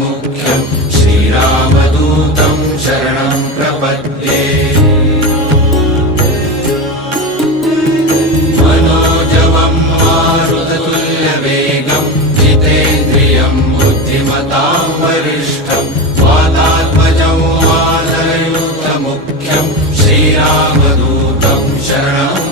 मुख्यं श्रीरामदूतं शरणं प्रपद्ये। मनोजवं मारुततुल्यवेगं जितेन्द्रियं बुद्धिमतां वरिष्ठं वातात्मजं वानरयूथमुख्यं श्रीरामदूतं शरणं